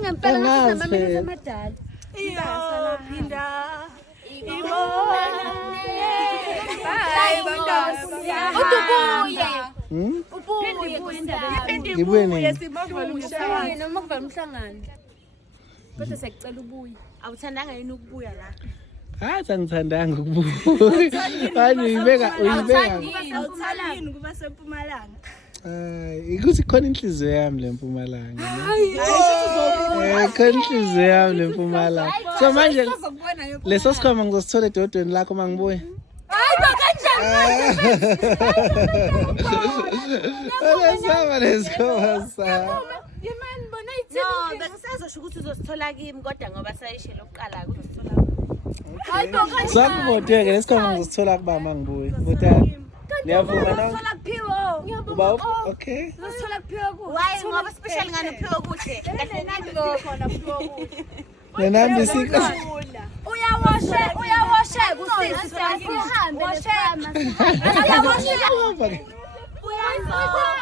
ngempela ngasinamaminithi amadala. Iyophinda Ubuye ibuye noma kuvala umhlangano. Kodwa sekucela ubuye. awuthandanga yini ukubuya la Angithandanga ukubuya. Manje uyibeka. awuthandini kuba seMpumalanga Ikuthi khona inhliziyo yami leMpumalanga. Khona inhliziyo yami leMpumalanga. So manje leso sikhwama ngizosithola edodweni lakho mangibuya. Olesaba lesikhwama sa. no bengisazosho ukuthi uzosithola kimi kodwa ngoba sayishe lokuqala uzosithola Sakuboteke lesikhwama ngizosithola kuba mangibuya. Botani. Niyavuma na? Uba okay. Uzosithola kuphiwa kuwe. why ngoba special ngani uphiwe kuhle kahle nani khona uphiwe kuhle Nenami sika. Uyawashe kusisi sihambe. Uyawashe.